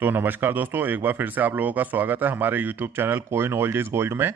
तो नमस्कार दोस्तों, एक बार फिर से आप लोगों का स्वागत है हमारे YouTube channel coin old is gold में।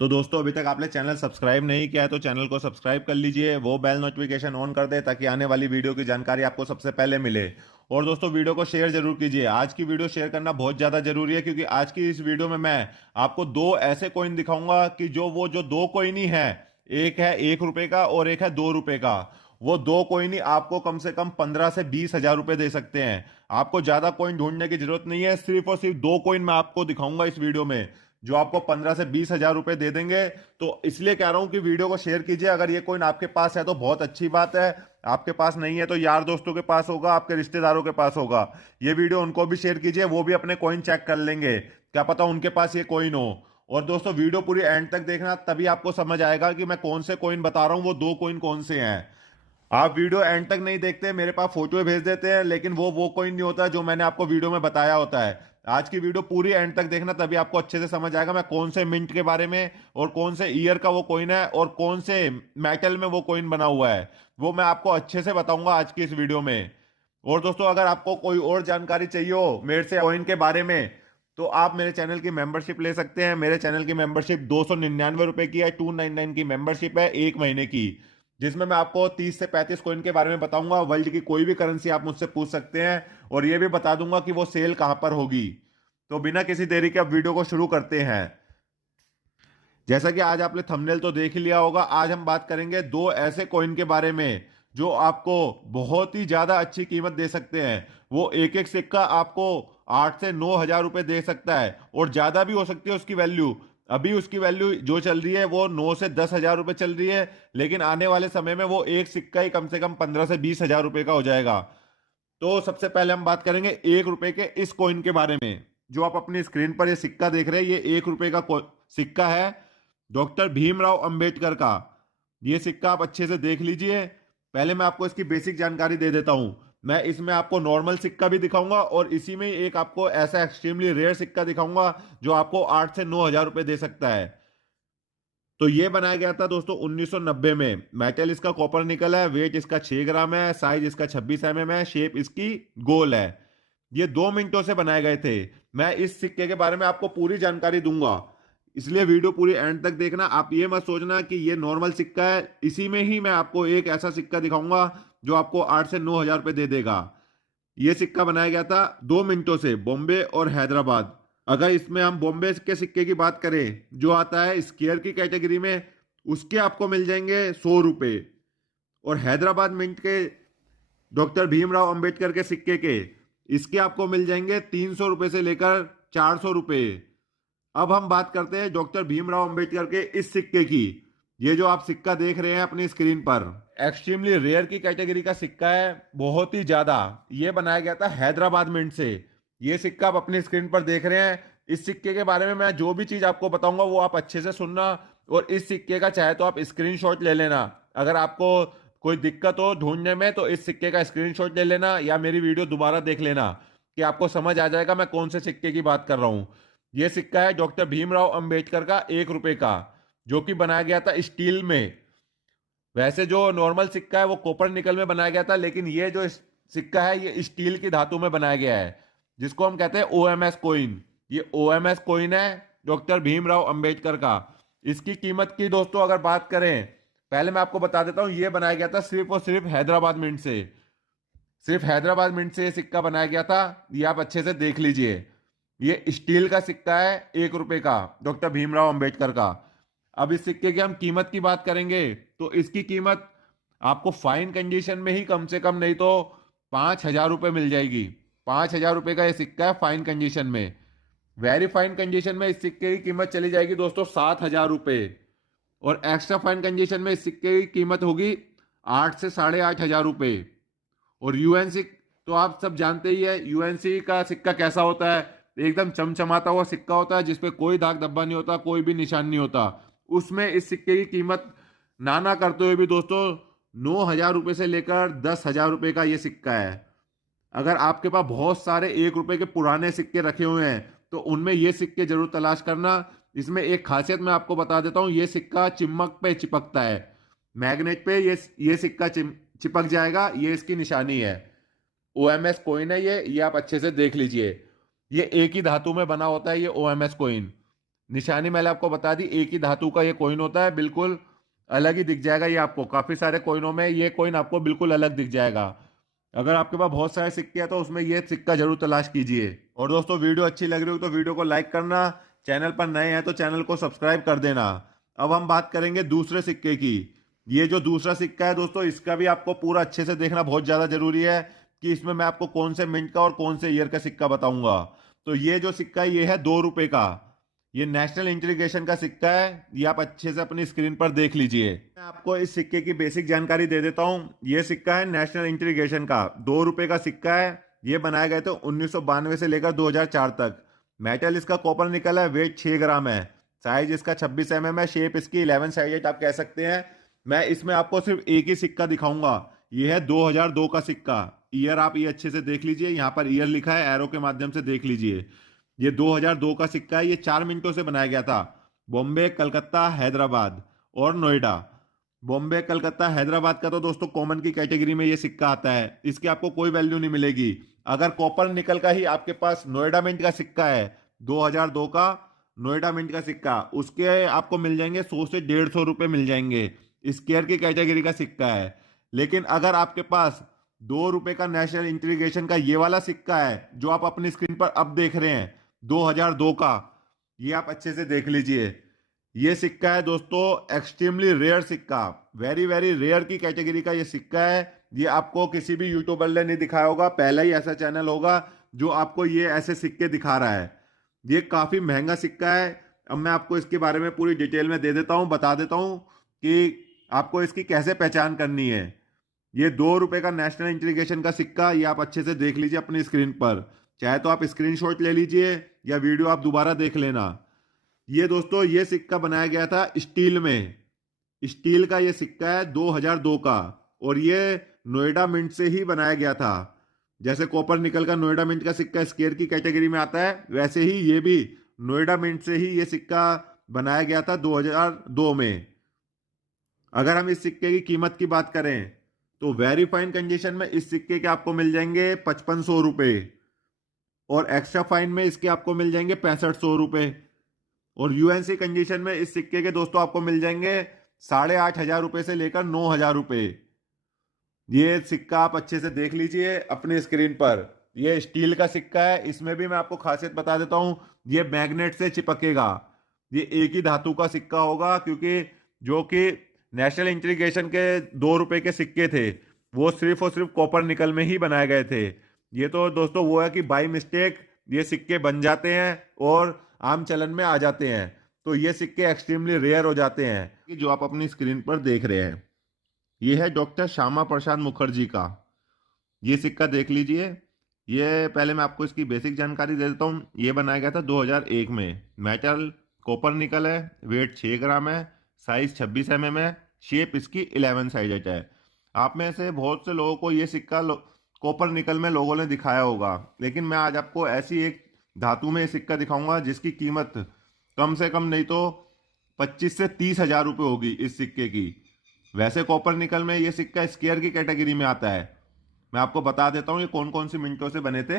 तो दोस्तों, अभी तक आपने चैनल सब्सक्राइब नहीं किया है तो चैनल को सब्सक्राइब कर लीजिए, वो बेल नोटिफिकेशन ऑन कर दे ताकि आने वाली वीडियो की जानकारी आपको सबसे पहले मिले। और दोस्तों, वीडियो को शेयर जरूर कीजिए। आज की वीडियो शेयर करना बहुत ज़्यादा जरूरी है क्योंकि आज की इस वीडियो में मैं आपको दो ऐसे कोइन दिखाऊंगा कि जो दो कोइन ही है, एक है 1 रुपए का और एक है 2 रुपए का। वो दो कोइन ही आपको कम से कम 15 से 20 हजार रुपए दे सकते हैं। आपको ज्यादा कॉइन ढूंढने की जरूरत नहीं है, सिर्फ और सिर्फ दो कॉइन मैं आपको दिखाऊंगा इस वीडियो में जो आपको 15 से 20 हजार रुपए दे देंगे। तो इसलिए कह रहा हूं कि वीडियो को शेयर कीजिए। अगर ये कॉइन आपके पास है तो बहुत अच्छी बात है, आपके पास नहीं है तो यार दोस्तों के पास होगा, आपके रिश्तेदारों के पास होगा। ये वीडियो उनको भी शेयर कीजिए, वो भी अपने कॉइन चेक कर लेंगे, क्या पता उनके पास ये कॉइन हो। और दोस्तों, वीडियो पूरी एंड तक देखना, तभी आपको समझ आएगा कि मैं कौन से कॉइन बता रहा हूं वो दो कॉइन कौन से हैं। आप वीडियो एंड तक नहीं देखते, मेरे पास फोटो भेज देते हैं, लेकिन वो कोइन नहीं होता जो मैंने आपको वीडियो में बताया होता है। आज की वीडियो पूरी एंड तक देखना, तभी आपको अच्छे से समझ आएगा मैं कौन से मिंट के बारे में और कौन से ईयर का वो कोइन है और कौन से मेटल में वो कोइन बना हुआ है, वो मैं आपको अच्छे से बताऊंगा आज की इस वीडियो में। और दोस्तों, अगर आपको कोई और जानकारी चाहिए हो मेरे से कोइन के बारे में, तो आप मेरे चैनल की मेंबरशिप ले सकते हैं। मेरे चैनल की मेंबरशिप 299 रुपए की है, 299 की मेंबरशिप है 1 महीने की, जिसमें मैं आपको 30 से 35 कॉइन के बारे में बताऊंगा। वर्ल्ड की कोई भी करेंसी आप मुझसे पूछ सकते हैं और ये भी बता दूंगा कि वो सेल कहां पर होगी। तो बिना किसी देरी के अब वीडियो को शुरू करते हैं। जैसा कि आज आपने थंबनेल तो देख ही लिया होगा, आज हम बात करेंगे दो ऐसे कॉइन के बारे में जो आपको बहुत ही ज्यादा अच्छी कीमत दे सकते हैं। वो एक एक सिक्का आपको 8 से 9 हजार रुपए दे सकता है और ज्यादा भी हो सकती है उसकी वैल्यू। अभी उसकी वैल्यू जो चल रही है वो 9 से 10 हजार रुपए चल रही है, लेकिन आने वाले समय में वो एक सिक्का ही कम से कम 15 से 20 हजार रुपए का हो जाएगा। तो सबसे पहले हम बात करेंगे 1 रुपए के इस कॉइन के बारे में। जो आप अपनी स्क्रीन पर ये सिक्का देख रहे हैं, ये 1 रुपए का सिक्का है डॉक्टर भीमराव अंबेडकर का। ये सिक्का आप अच्छे से देख लीजिए। पहले मैं आपको इसकी बेसिक जानकारी दे देता हूं। मैं इसमें आपको नॉर्मल सिक्का भी दिखाऊंगा और इसी में एक आपको ऐसा एक्सट्रीमली रेयर सिक्का दिखाऊंगा जो आपको 8 से 9 हजार रुपए दे सकता है। तो ये बनाया गया था दोस्तों 1990 में। मेटल इसका कॉपर निकल है, वेट इसका 6 ग्राम है, साइज इसका 26 mm है, शेप इसकी गोल है। ये 2 मिनटों से बनाए गए थे। मैं इस सिक्के के बारे में आपको पूरी जानकारी दूंगा, इसलिए वीडियो पूरी एंड तक देखना। आप ये मत सोचना कि ये नॉर्मल सिक्का है, इसी में ही मैं आपको एक ऐसा सिक्का दिखाऊंगा जो आपको 8 से 9 हजार रुपए दे देगा। ये सिक्का बनाया गया था 2 मिनटों से, बॉम्बे और हैदराबाद। अगर इसमें हम बॉम्बे के सिक्के की बात करें जो आता है स्क्वायर की कैटेगरी में, उसके आपको मिल जाएंगे 100 रुपए। और हैदराबाद मिंट के डॉक्टर भीमराव अंबेडकर के सिक्के के, इसके आपको मिल जाएंगे 300 रुपए से लेकर 400 रुपए। अब हम बात करते हैं डॉक्टर भीमराव अंबेडकर के इस सिक्के की। ये जो आप सिक्का देख रहे हैं अपनी स्क्रीन पर, एक्सट्रीमली रेयर की कैटेगरी का सिक्का है, बहुत ही ज्यादा। ये बनाया गया था हैदराबाद मिंट से। ये सिक्का आप अपनी स्क्रीन पर देख रहे हैं। इस सिक्के के बारे में मैं जो भी चीज आपको बताऊंगा वो आप अच्छे से सुनना। और इस सिक्के का चाहे तो आप स्क्रीनशॉट ले लेना। अगर आपको कोई दिक्कत हो ढूंढने में तो इस सिक्के का स्क्रीनशॉट ले लेना या मेरी वीडियो दोबारा देख लेना, कि आपको समझ आ जाएगा मैं कौन से सिक्के की बात कर रहा हूं। यह सिक्का है डॉक्टर भीमराव अंबेडकर का 1 रुपए का, जो कि बनाया गया था स्टील में। वैसे जो नॉर्मल सिक्का है वो कॉपर निकल में बनाया गया था, लेकिन ये जो सिक्का है ये स्टील की धातु में बनाया गया है, जिसको हम कहते हैं ओएमएस कोइन। ये ओएमएस कोइन है डॉक्टर भीमराव अंबेडकर का। इसकी कीमत की दोस्तों अगर बात करें, पहले मैं आपको बता देता हूं, ये बनाया गया था सिर्फ और सिर्फ हैदराबाद मिंट से। सिर्फ हैदराबाद मिंट से ये सिक्का बनाया गया था। ये आप अच्छे से देख लीजिए। ये स्टील का सिक्का है 1 रुपए का, डॉक्टर भीमराव अंबेडकर का। अब इस सिक्के की हम कीमत की बात करेंगे तो इसकी कीमत आपको फाइन कंडीशन में ही कम से कम नहीं तो 5 हजार रुपये मिल जाएगी। 5 हजार रुपये का ये सिक्का है फाइन कंडीशन में। वेरी फाइन कंडीशन में इस सिक्के की कीमत चली जाएगी दोस्तों 7 हजार रुपये। और एक्स्ट्रा फाइन कंडीशन में इस सिक्के की कीमत होगी 8 से 8.5 हजार रुपये। और यूएनसी तो आप सब जानते ही है, यूएनसी का सिक्का कैसा होता है, एकदम चमचमाता हुआ सिक्का होता है जिसपे कोई दाग धब्बा नहीं होता, कोई भी निशान नहीं होता। उसमें इस सिक्के की कीमत नाना करते हुए भी दोस्तों 9 हजार रुपये से लेकर 10 हजार रुपये का ये सिक्का है। अगर आपके पास बहुत सारे 1 रुपए के पुराने सिक्के रखे हुए हैं तो उनमें ये सिक्के जरूर तलाश करना। इसमें एक खासियत मैं आपको बता देता हूं, ये सिक्का चिमक पे चिपकता है, मैग्नेट पे ये सिक्का चिपक जाएगा, ये इसकी निशानी है। ओएमएस कोइन है ये आप अच्छे से देख लीजिए। ये एक ही धातु में बना होता है ये ओएमएस कॉइन। निशानी मैंने आपको बता दी, एक ही धातु का ये कॉइन होता है, बिल्कुल अलग ही दिख जाएगा ये आपको। काफी सारे कॉइनों में ये कॉइन आपको बिल्कुल अलग दिख जाएगा। अगर आपके पास बहुत सारे सिक्के हैं तो उसमें ये सिक्का जरूर तलाश कीजिए। और दोस्तों वीडियो अच्छी लग रही हो तो वीडियो को लाइक करना, चैनल पर नए हैं तो चैनल को सब्सक्राइब कर देना। अब हम बात करेंगे दूसरे सिक्के की। ये जो दूसरा सिक्का है दोस्तों, इसका भी आपको पूरा अच्छे से देखना बहुत ज्यादा जरूरी है कि इसमें मैं आपको कौन से मिंट का और कौन से ईयर का सिक्का बताऊंगा। तो ये जो सिक्का है ये है 2 रुपए का। ये नेशनल इंटीग्रेशन का सिक्का है, ये आप अच्छे से अपनी स्क्रीन पर देख लीजिए। मैं आपको इस सिक्के की बेसिक जानकारी दे देता हूं। ये सिक्का है नेशनल इंटीग्रेशन का, 2 रुपए का सिक्का है। ये बनाए गए थे 1992 से लेकर 2004 तक। मेटल इसका कॉपर निकल है, वेट 6 ग्राम है। साइज इसका 26 mm है, शेप इसकी 11 साइडेड आप कह सकते हैं। मैं इसमें आपको सिर्फ एक ही सिक्का दिखाऊंगा, ये है 2002 का सिक्का। ईयर आप ये अच्छे से देख लीजिए, यहाँ पर ईयर लिखा है, एरो के माध्यम से देख लीजिए। ये 2002 का सिक्का है, ये 4 मिनटों से बनाया गया था। बॉम्बे, कलकत्ता, हैदराबाद और नोएडा। बॉम्बे, कलकत्ता, हैदराबाद का तो दोस्तों कॉमन की कैटेगरी में ये सिक्का आता है, इसकी आपको कोई वैल्यू नहीं मिलेगी। अगर कॉपर निकल का ही आपके पास नोएडा मिंट का सिक्का है, 2002 का नोएडा मिंट का सिक्का, उसके आपको मिल जाएंगे 100 से 150 रुपए मिल जाएंगे। स्केयर की कैटेगरी का सिक्का है। लेकिन अगर आपके पास 2 रुपए का नेशनल इंटीग्रेशन का ये वाला सिक्का है जो आप अपनी स्क्रीन पर अब देख रहे हैं, 2002 का, ये आप अच्छे से देख लीजिए। ये सिक्का है दोस्तों एक्सट्रीमली रेयर सिक्का, वेरी वेरी रेयर की कैटेगरी का ये सिक्का है। ये आपको किसी भी यूट्यूबर ने नहीं दिखाया होगा, पहला ही ऐसा चैनल होगा जो आपको ये ऐसे सिक्के दिखा रहा है। ये काफी महंगा सिक्का है। अब मैं आपको इसके बारे में पूरी डिटेल में दे देता हूं, बता देता हूं कि आपको इसकी कैसे पहचान करनी है। ये 2 रुपए का नेशनल इंटीग्रेशन का सिक्का, ये आप अच्छे से देख लीजिए अपनी स्क्रीन पर। चाहे तो आप स्क्रीनशॉट ले लीजिए या वीडियो आप दोबारा देख लेना। ये दोस्तों ये सिक्का बनाया गया था स्टील में। स्टील का ये सिक्का है 2002 का, और ये नोएडा मिंट से ही बनाया गया था। जैसे कॉपर निकल का नोएडा मिंट का सिक्का स्केयर की कैटेगरी में आता है, वैसे ही ये भी नोएडा मिंट से ही ये सिक्का बनाया गया था 2002 में। अगर हम इस सिक्के की कीमत की बात करें तो वेरी फाइन कंडीशन में इस सिक्के के आपको मिल जाएंगे 5500 रुपए, और एक्स्ट्रा फाइन में इसके आपको मिल जाएंगे 6500 रुपए, और यूएनसी कंडीशन में इस सिक्के के दोस्तों आपको मिल जाएंगे 8500 रुपए से लेकर 9000 रुपए। ये सिक्का आप अच्छे से देख लीजिए अपने स्क्रीन पर। ये स्टील का सिक्का है, इसमें भी मैं आपको खासियत बता देता हूं, ये मैग्नेट से चिपकेगा। ये एक ही धातु का सिक्का होगा, क्योंकि जो कि नेशनल इंटीग्रेशन के 2 रुपए के सिक्के थे वो सिर्फ और सिर्फ कॉपर निकल में ही बनाए गए थे। ये तो दोस्तों वो है कि बाई मिस्टेक ये सिक्के बन जाते हैं और आम चलन में आ जाते हैं, तो ये सिक्के एक्सट्रीमली रेयर हो जाते हैं। कि जो आप अपनी स्क्रीन पर देख रहे हैं ये है डॉक्टर श्यामा प्रसाद मुखर्जी का। ये सिक्का देख लीजिए। ये पहले मैं आपको इसकी बेसिक जानकारी दे देता हूँ। ये बनाया गया था 2001 में। मेटल कॉपर निकल है, वेट 6 ग्राम है, साइज 26 mm है, शेप इसकी 11 साइडेड है। आप में से बहुत से लोगों को ये सिक्का कॉपर निकल में लोगों ने दिखाया होगा, लेकिन मैं आज आपको ऐसी एक धातु में ये सिक्का दिखाऊंगा जिसकी कीमत कम से कम नहीं तो 25 से 30 हजार रुपये होगी इस सिक्के की। वैसे कॉपर निकल में ये सिक्का स्केयर की कैटेगरी में आता है। मैं आपको बता देता हूँ ये कौन कौन सी मिनटों से बने थे।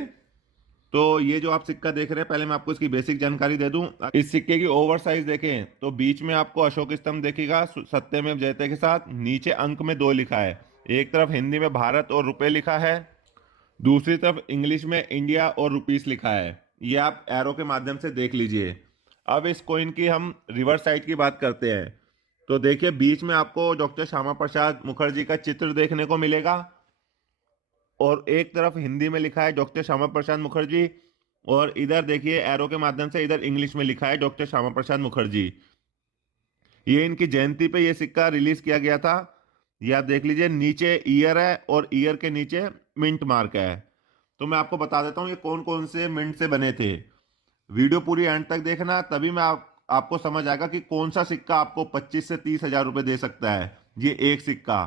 तो ये जो आप सिक्का देख रहे हैं, पहले मैं आपको इसकी बेसिक जानकारी दे दूं। इस सिक्के की ओवर साइज देखें तो बीच में आपको अशोक स्तंभ देखेगा सत्यमेव जयते के साथ। नीचे अंक में 2 लिखा है, एक तरफ हिंदी में भारत और रुपए लिखा है, दूसरी तरफ इंग्लिश में इंडिया और रुपीस लिखा है। ये आप एरो के माध्यम से देख लीजिए। अब इस कॉइन की हम रिवर्स साइड की बात करते हैं। तो देखिए बीच में आपको डॉक्टर श्यामा प्रसाद मुखर्जी का चित्र देखने को मिलेगा, और एक तरफ हिंदी में लिखा है डॉक्टर श्यामा प्रसाद मुखर्जी, और इधर देखिए एरो के माध्यम से इधर इंग्लिश में लिखा है डॉक्टर श्यामा प्रसाद मुखर्जी। ये इनकी जयंती पे ये सिक्का रिलीज किया गया था। ये आप देख लीजिए, नीचे ईयर है और ईयर के नीचे मिंट मार्क है। तो मैं आपको बता देता हूँ ये कौन कौन से मिंट से बने थे। वीडियो पूरी एंड तक देखना, तभी मैं आपको समझ आएगा कि कौन सा सिक्का आपको 25 से 30 हजार रुपए दे सकता है। ये एक सिक्का,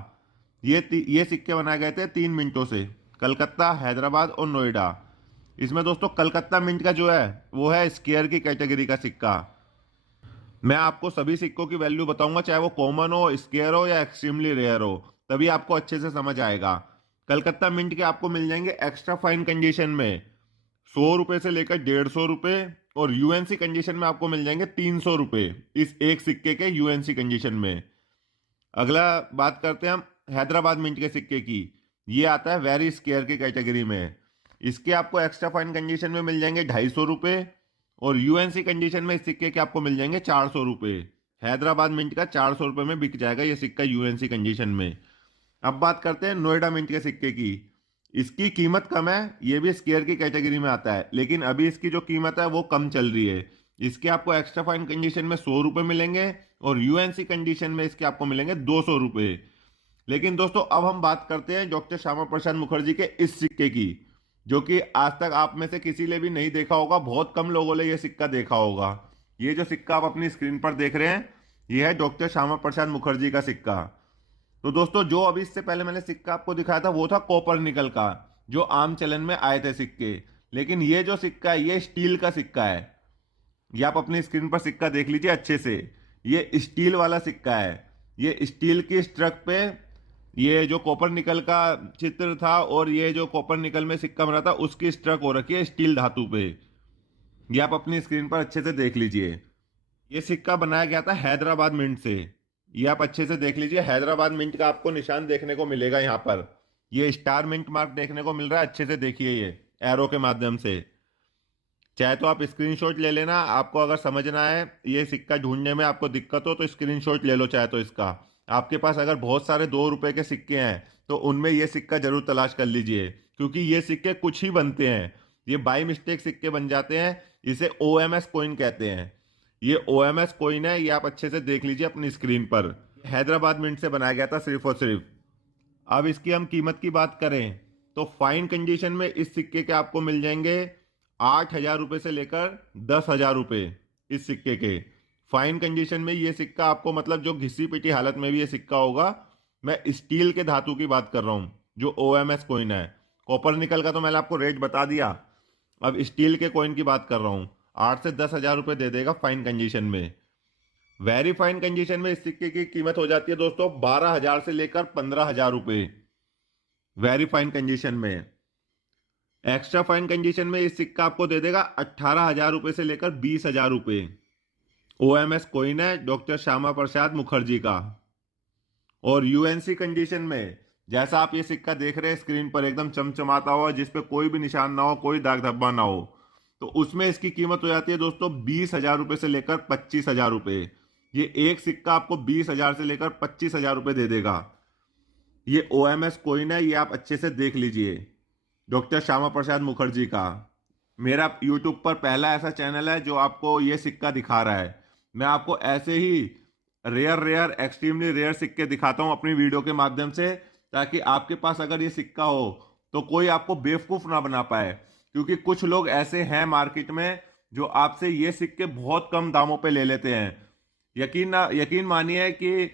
ये सिक्के बनाए गए थे 3 मिनटों से, कलकत्ता, हैदराबाद और नोएडा। इसमें दोस्तों कलकत्ता मिंट का जो है वो है स्केयर की कैटेगरी का सिक्का। मैं आपको सभी सिक्कों की वैल्यू बताऊंगा, चाहे वो कॉमन हो, स्केयर हो या एक्सट्रीमली रेयर हो, तभी आपको अच्छे से समझ आएगा। कलकत्ता मिंट के आपको मिल जाएंगे एक्स्ट्रा फाइन कंडीशन में 100 रुपए से लेकर 150 रुपए, और यूएनसी कंडीशन में आपको मिल जाएंगे 300 रुपए इस एक सिक्के के यूएनसी कंडीशन में। अगला बात करते हैं हम हैदराबाद मिंट के सिक्के की। ये आता है वेरी स्केयर की कैटेगरी में। इसके आपको एक्स्ट्रा फाइन कंडीशन में मिल जाएंगे 250 रुपए, और यूएनसी कंडीशन में इस सिक्के के आपको मिल जाएंगे 400 रुपए। हैदराबाद मिंट का 400 रुपए में बिक जाएगा ये सिक्का यूएनसी कंडीशन में। अब बात करते हैं नोएडा मिंट के सिक्के की। इसकी कीमत कम है, ये भी स्केयर की कैटेगरी में आता है, लेकिन अभी इसकी जो कीमत है वो कम चल रही है। इसके आपको एक्स्ट्रा फाइन कंडीशन में 100 रुपए मिलेंगे, और यूएनसी कंडीशन में इसके आपको मिलेंगे 200 रुपए। लेकिन दोस्तों अब हम बात करते हैं डॉक्टर श्यामा प्रसाद मुखर्जी के इस सिक्के की, जो कि आज तक आप में से किसी ने भी नहीं देखा होगा, बहुत कम लोगों ने यह सिक्का देखा होगा। ये जो सिक्का आप अपनी स्क्रीन पर देख रहे हैं, यह है डॉक्टर श्यामा प्रसाद मुखर्जी का सिक्का। तो दोस्तों जो अभी इससे पहले मैंने सिक्का आपको दिखाया था वो था कॉपर निकल का, जो आम चलन में आए थे सिक्के। लेकिन ये जो सिक्का है ये स्टील का सिक्का है। ये आप अपनी स्क्रीन पर सिक्का देख लीजिए अच्छे से, ये स्टील वाला सिक्का है। ये स्टील की स्ट्रक पे ये जो कॉपर निकल का चित्र था, और ये जो कॉपर निकल में सिक्का बना था उसकी स्ट्रक हो रखी है स्टील धातु पे। ये आप अपनी स्क्रीन पर अच्छे से देख लीजिए। ये सिक्का बनाया गया था हैदराबाद मिंट से। ये आप अच्छे से देख लीजिए, हैदराबाद मिंट का आपको निशान देखने को मिलेगा यहाँ पर। ये स्टार मिंट मार्क देखने को मिल रहा है, अच्छे से देखिए ये एरो के माध्यम से। चाहे तो आप स्क्रीनशॉट ले लेना, आपको अगर समझना है ये सिक्का ढूंढने में आपको दिक्कत हो तो स्क्रीनशॉट ले लो चाहे तो इसका। आपके पास अगर बहुत सारे 2 रुपए के सिक्के हैं तो उनमें ये सिक्का जरूर तलाश कर लीजिए, क्योंकि ये सिक्के कुछ ही बनते हैं, ये बाई मिस्टेक सिक्के बन जाते हैं। इसे ओएमएस कॉइन कहते हैं। ये ओएमएस कॉइन है, ये आप अच्छे से देख लीजिए अपनी स्क्रीन पर। हैदराबाद मिंट से बनाया गया था सिर्फ और सिर्फ। अब इसकी हम कीमत की बात करें तो फाइन कंडीशन में इस सिक्के के आपको मिल जाएंगे 8,000 रुपये से लेकर 10,000 रुपये इस सिक्के के। फाइन कंडीशन में ये सिक्का आपको, मतलब जो घिसी पिटी हालत में भी ये सिक्का होगा। मैं स्टील के धातु की बात कर रहा हूँ, जो ओएमएस कॉइन है। कॉपर निकल का तो मैंने आपको रेट बता दिया, अब स्टील के कॉइन की बात कर रहा हूँ। 8 से 10,000 रुपये दे देगा फाइन कंडीशन में। वेरी फाइन कंडीशन में इस सिक्के की कीमत हो जाती है दोस्तों 12,000 से लेकर 15,000 रुपये वेरी फाइन कंडीशन में। एक्स्ट्रा फाइन कंडीशन में इस सिक्का आपको दे देगा 18,000 रुपये से लेकर 20,000 रुपये। ओएमएस कॉइन है डॉक्टर श्यामा प्रसाद मुखर्जी का। और यूएनसी कंडीशन में जैसा आप ये सिक्का देख रहे हैं स्क्रीन पर, एकदम चमचमाता हुआ, जिसपे कोई भी निशान ना हो, कोई दाग धब्बा ना हो, तो उसमें इसकी कीमत हो जाती है दोस्तों 20,000 रुपये से लेकर 25,000 रुपये। ये एक सिक्का आपको 20,000 से लेकर 25,000 रुपये दे देगा। ये ओएमएस कॉइन है, ये आप अच्छे से देख लीजिए, डॉक्टर श्यामा प्रसाद मुखर्जी का। मेरा यूट्यूब पर पहला ऐसा चैनल है जो आपको ये सिक्का दिखा रहा है। मैं आपको ऐसे ही रेयर एक्सट्रीमली रेयर सिक्के दिखाता हूं अपनी वीडियो के माध्यम से, ताकि आपके पास अगर ये सिक्का हो तो कोई आपको बेवकूफ ना बना पाए। क्योंकि कुछ लोग ऐसे हैं मार्केट में जो आपसे ये सिक्के बहुत कम दामों पे ले लेते हैं। यकीन मानिए कि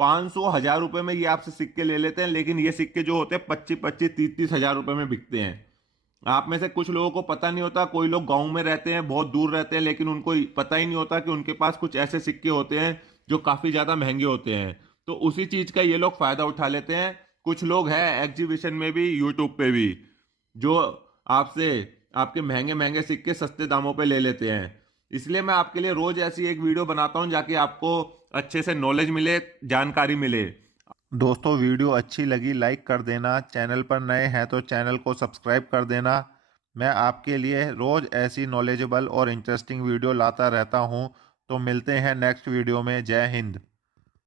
500,000 रुपए में ये आपसे सिक्के ले लेते हैं, लेकिन ये सिक्के जो होते हैं 25-25, 30-30 हजार रुपए में बिकते हैं। आप में से कुछ लोगों को पता नहीं होता, कोई लोग गांव में रहते हैं, बहुत दूर रहते हैं, लेकिन उनको पता ही नहीं होता कि उनके पास कुछ ऐसे सिक्के होते हैं जो काफी ज्यादा महंगे होते हैं। तो उसी चीज का ये लोग फायदा उठा लेते हैं। कुछ लोग हैं एग्जीबिशन में भी, यूट्यूब पे भी, जो आपसे आपके महंगे महंगे सिक्के सस्ते दामों पे ले लेते हैं। इसलिए मैं आपके लिए रोज ऐसी एक वीडियो बनाता हूं जाके आपको अच्छे से नॉलेज मिले, जानकारी मिले। दोस्तों वीडियो अच्छी लगी लाइक कर देना, चैनल पर नए हैं तो चैनल को सब्सक्राइब कर देना। मैं आपके लिए रोज ऐसी नॉलेजेबल और इंटरेस्टिंग वीडियो लाता रहता हूं। तो मिलते हैं नेक्स्ट वीडियो में। जय हिंद।